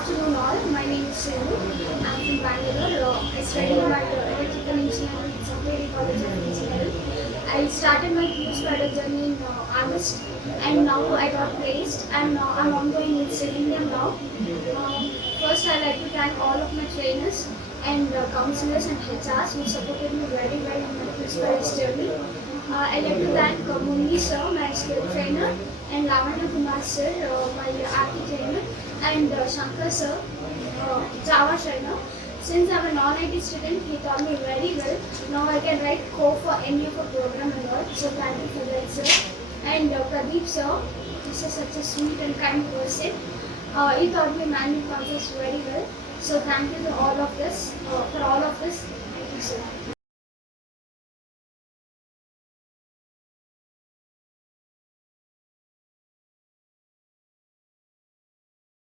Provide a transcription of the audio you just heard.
afternoon all. My name is Sindhu. I'm from Bangalore. I studied my electrical engineering in Sankeri College of Engineering. I started my Qspiders journey in August, and now I got placed, and I'm ongoing with SINDHU now. First, I'd like to thank all of my trainers and counselors and HRs who supported me very well in my Qspiders journey. I'd like to thank Muni sir, my skill trainer, and Lavanya Kumar sir, my IT trainer, and Shankar sir, Java trainer. Since I'm a non-IT student, he taught me very well. Now I can write code for any of a program and all. So thank you for that, sir. And Pradeep sir, this is such a sweet and kind person. He taught me manual concepts very well. So thank you to all of this, for all of this. Thank you, sir.